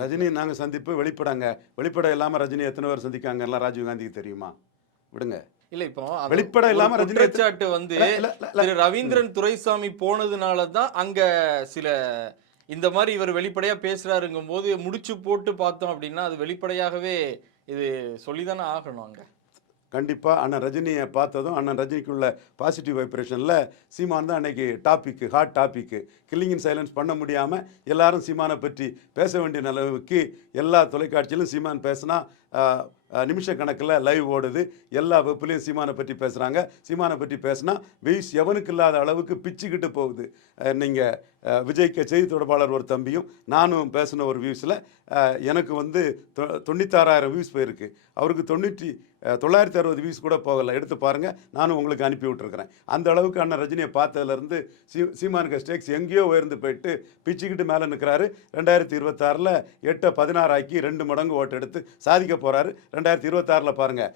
ரஜினி நாங்கள் சந்திப்பு வெளிப்படாங்க. வெளிப்படம் இல்லாமல் ரஜினி எத்தனை பேர் சந்திக்காங்கலாம் ராஜீவ் காந்திக்கு தெரியுமா? விடுங்க. இல்ல இப்போ வெளிப்படம் இல்லாம ரஜினி குற்றச்சாட்டு வந்து திரு ரவீந்திரன் துரைசாமி போனதுனால தான் அங்க சில இந்த மாதிரி இவர் வெளிப்படையா பேசுறாருங்கும் போது முடிச்சு போட்டு பார்த்தோம் அப்படின்னா அது வெளிப்படையாகவே இது சொல்லிதானே ஆகணும் அங்க. கண்டிப்பாக அண்ணன் ரஜினியை பார்த்ததும் அண்ணன் ரஜினிக்குள்ள பாசிட்டிவ் வைப்ரேஷனில் சீமான் தான் அன்னைக்கு டாப்பிக்கு, ஹாட் டாப்பிக்கு. கில்லிங் இன் சைலன்ஸ் பண்ண முடியாமல் எல்லாரும் சீமானை பற்றி பேச வேண்டிய நிலவுக்கு எல்லா தொலைக்காட்சியிலும் சீமான் பேசினா நிமிஷ கணக்கில் லைவ் ஓடுது. எல்லா வெப்லையும் சீமானை பற்றி பேசுகிறாங்க. சீமானை பற்றி பேசினா வியூஸ் எவனுக்கு இல்லாத அளவுக்கு பிச்சுக்கிட்டு போகுது. நீங்கள் விஜய்க்கு செய்தி தொடர்பாளர் ஒரு தம்பியும் நானும் பேசின ஒரு வியூஸில் எனக்கு வந்து 96,000 வியூஸ் போயிருக்கு. அவருக்கு 960 வியூஸ் கூட போகலை. எடுத்து பாருங்கள், நானும் உங்களுக்கு அனுப்பி விட்டுருக்குறேன். அந்த அளவுக்கு அண்ணன் ரஜினியை பார்த்ததுலேருந்து சீமானுக்கு ஸ்டேக்ஸ் எங்கேயோ உயர்ந்து போயிட்டு பிச்சுக்கிட்டு மேலே நிற்கிறாரு. 2026 8 16 ஆக்கி 2 மடங்கு ஓட்டு எடுத்து சாதிக்க போகிறாரு. 2026 பாருங்கள்,